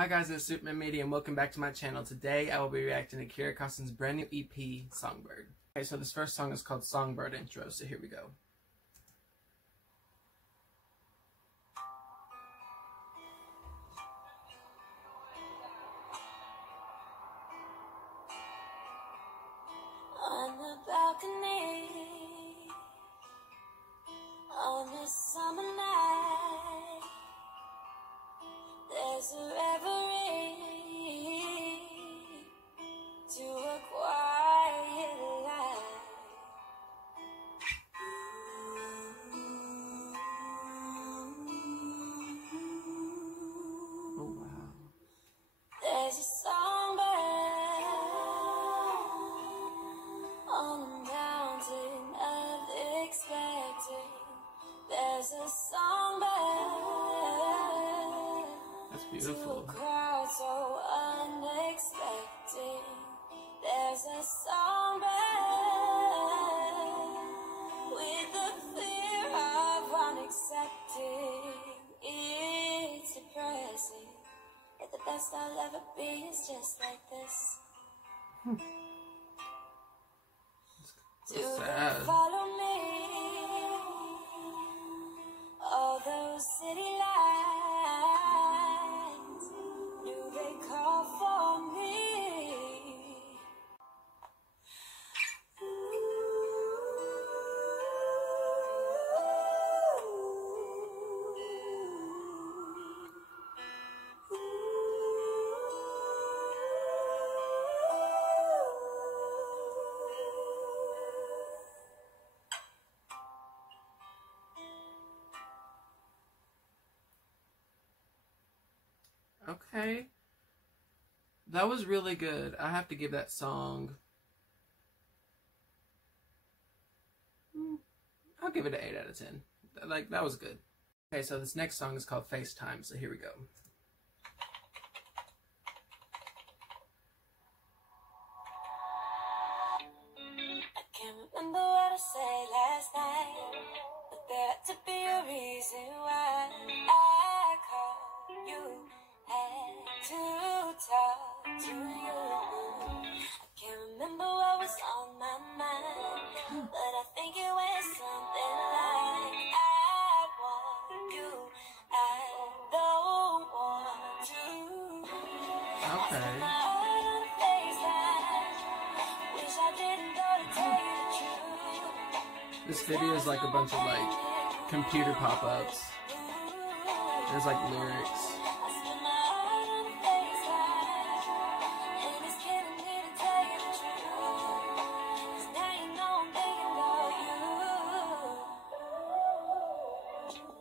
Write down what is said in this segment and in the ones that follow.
Hi guys, it's Superman Media and welcome back to my channel. Today I will be reacting to Kira Costin's brand new EP, Songbird. Okay, so this first song is called Songbird Intro, so here we go. On the balcony, on a summer night, there's a reverie to a quiet life. Oh wow. There's a songbird on the mountain of expecting. There's a songbird. That's beautiful. To a crowd so unexpected. There's a songbird with the fear of unaccepting. It's depressing that the best I'll ever be is just like this. So sad. Follow me, all those city lights, do they call for me? Okay. That was really good. I have to give that song... I'll give it an 8 out of 10. Like, that was good. Okay, so this next song is called Facetime, so here we go. I can't remember what I said last night, but there had to be a reason why I called you, had to talk to you. I can't remember what was on my mind, but I think it went something like, I want you, I don't want to. Okay. This video is like a bunch of like computer pop-ups. There's like lyrics.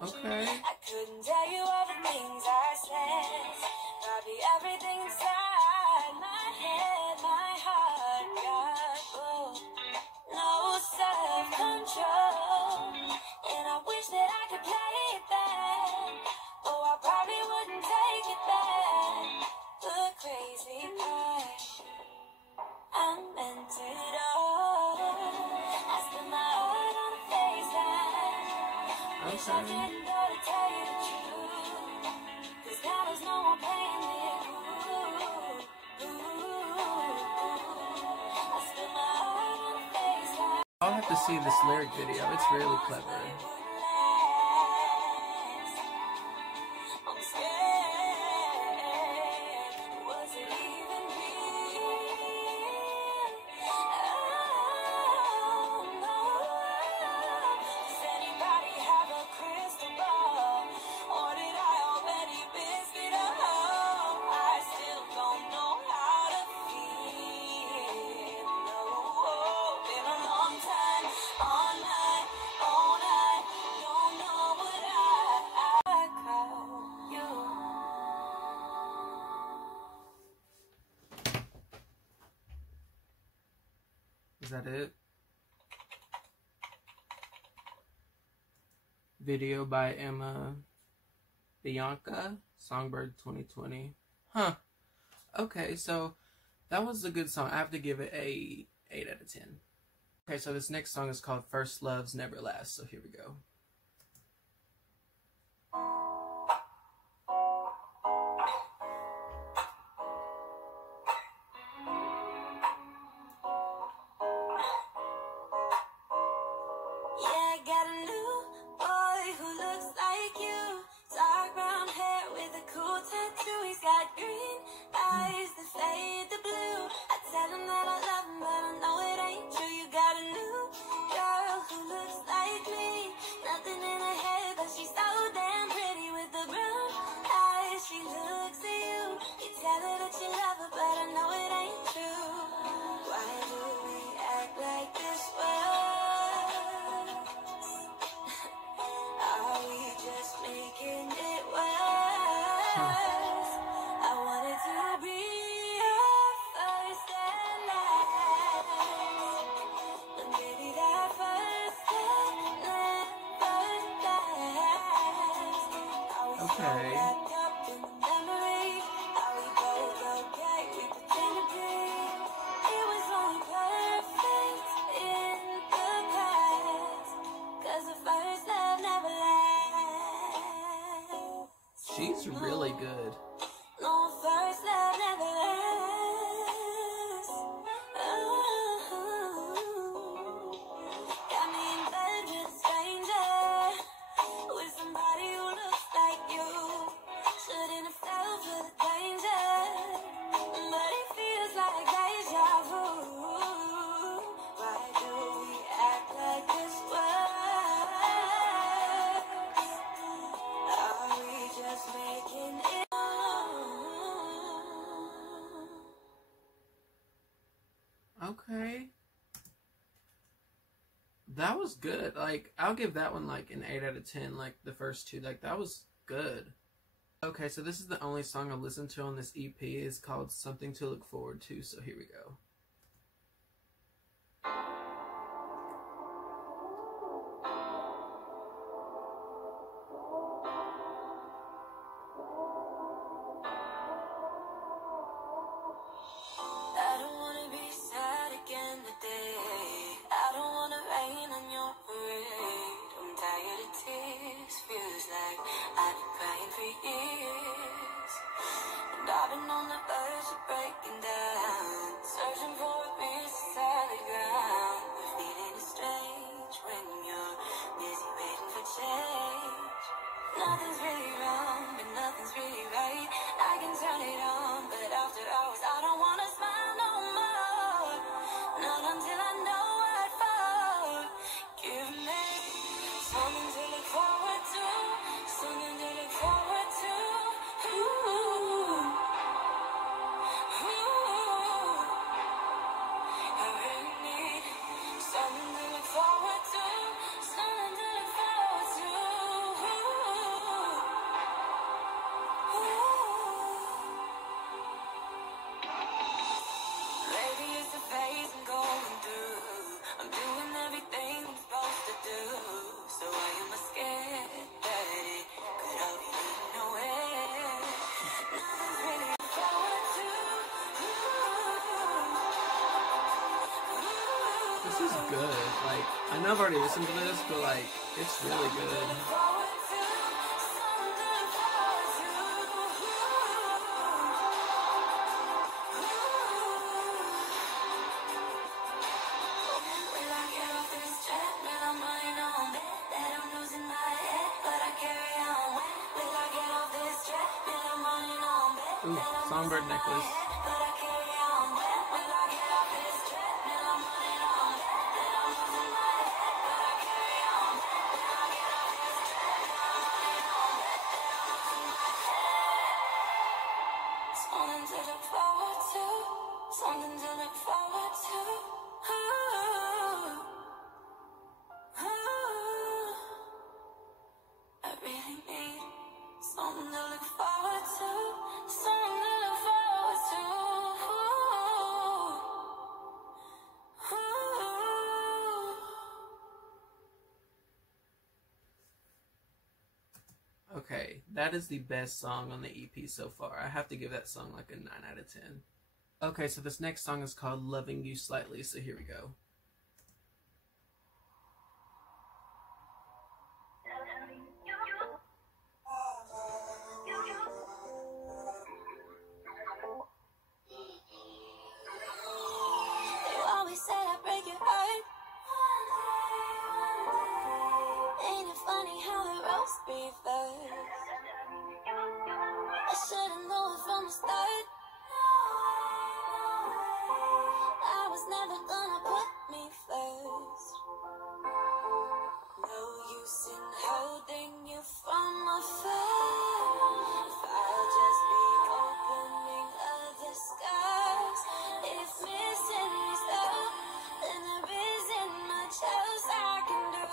Okay. I couldn't tell you all the things I said. Probably everything inside my head, my heart got broke. No self-control, and I wish that I could play it back. Oh, I probably wouldn't take it back. The crazy part, I meant it all. I spent my heart on a FaceTime. Wish I didn't go to tell you the truth, 'cause now there's no more playing it cool. I spent my heart on a FaceTime. I'll have to see this lyric video. It's really clever. I'm scared. Was it even real? Oh, no. Does anybody have a crystal ball? Or did I already miss it all? I still don't know how to feel. No, been a long time, all night, don't know what I call you. Is that it? Video by Emma Bianca, Songbird 2020. Huh. Okay, so that was a good song. I have to give it a 8 out of 10. Okay, so this next song is called First Loves Never Last, so here we go. I wanted to be your first and last. But maybe that first thing never lasts. How we so wrapped up in the memory. How we both okay, we pretend to be. It was only perfect in the past. 'Cause the first love never lasts. She's really good. No, first love never lasts. Got me in bed with a stranger, with somebody who looks like you. Shouldn't have fell for the danger, but it feels like deja vu. Why do we act like this works? Are we just making it? Okay. That was good. Like, I'll give that one like an 8 out of 10. Like, the first two. Like, that was good. Okay, so this is the only song I've listened to on this EP. It's called Something to Look Forward to. So here we go. I don't wanna be sad again today. I don't wanna rain on your parade. I'm tired of tears. Feels like I've been crying for years. And I've been on the verge of breaking down, searching for a piece of solid ground. The feeling is strange when you're busy waiting for change. Nothing's really wrong, but nothing's really right. I can turn it on, but after hours I don't wanna smile no more. Not until I know what for. Give me something to look forward to, something to look forward to. Ooh. Ooh. I really need something to look forward to, something to look forward to. Maybe it's the phase I'm going through. I'm doing everything I'm supposed to do. So why am I scared that it could all be leading nowhere? Nothing's really forward to. This is good. Like, I know I've already listened to this, but like, it's really good. Ooh, Songbird necklace. Something to look forward to, something to look forward to. I really need something to look forward to, something to look forward to. Okay, that is the best song on the EP so far. I have to give that song like a 9 out of 10. Okay, so this next song is called Loving You Slightly, so here we go. You always said I'd break your heart. Ain't it funny how it roast reverse? I should've known from the start. I was never gonna put me first. No use in holding you from afar. If I'll just be opening other scars. If missing is love, then there isn't much else I can do.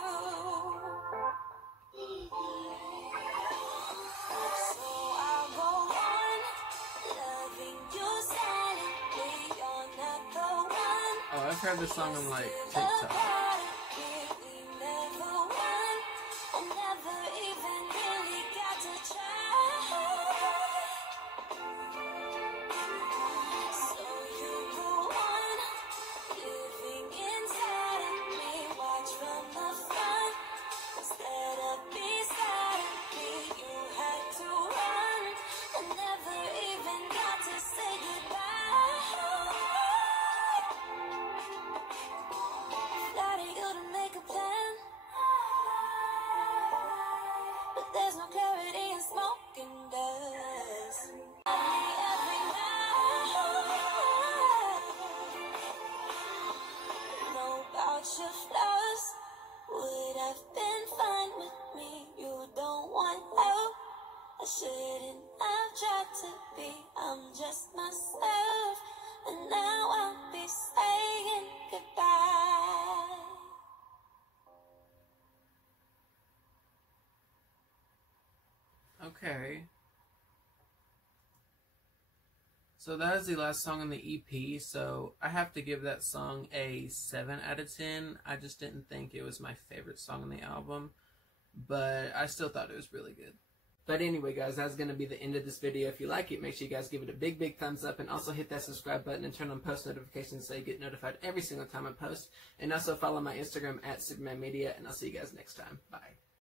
So I'll go I've heard this song on like TikTok. There's no clarity in smoke and dust. Know about your flaws would have been fine with me. You don't want help. I shouldn't have tried to be. I'm just myself, and now I'll be saying goodbye. Okay. So that is the last song on the EP, so I have to give that song a 7 out of 10. I just didn't think it was my favorite song on the album, but I still thought it was really good. But anyway, guys, that's going to be the end of this video. If you like it, make sure you guys give it a big, big thumbs up, and also hit that subscribe button and turn on post notifications so you get notified every single time I post. And also follow my Instagram at Superman Media, and I'll see you guys next time. Bye.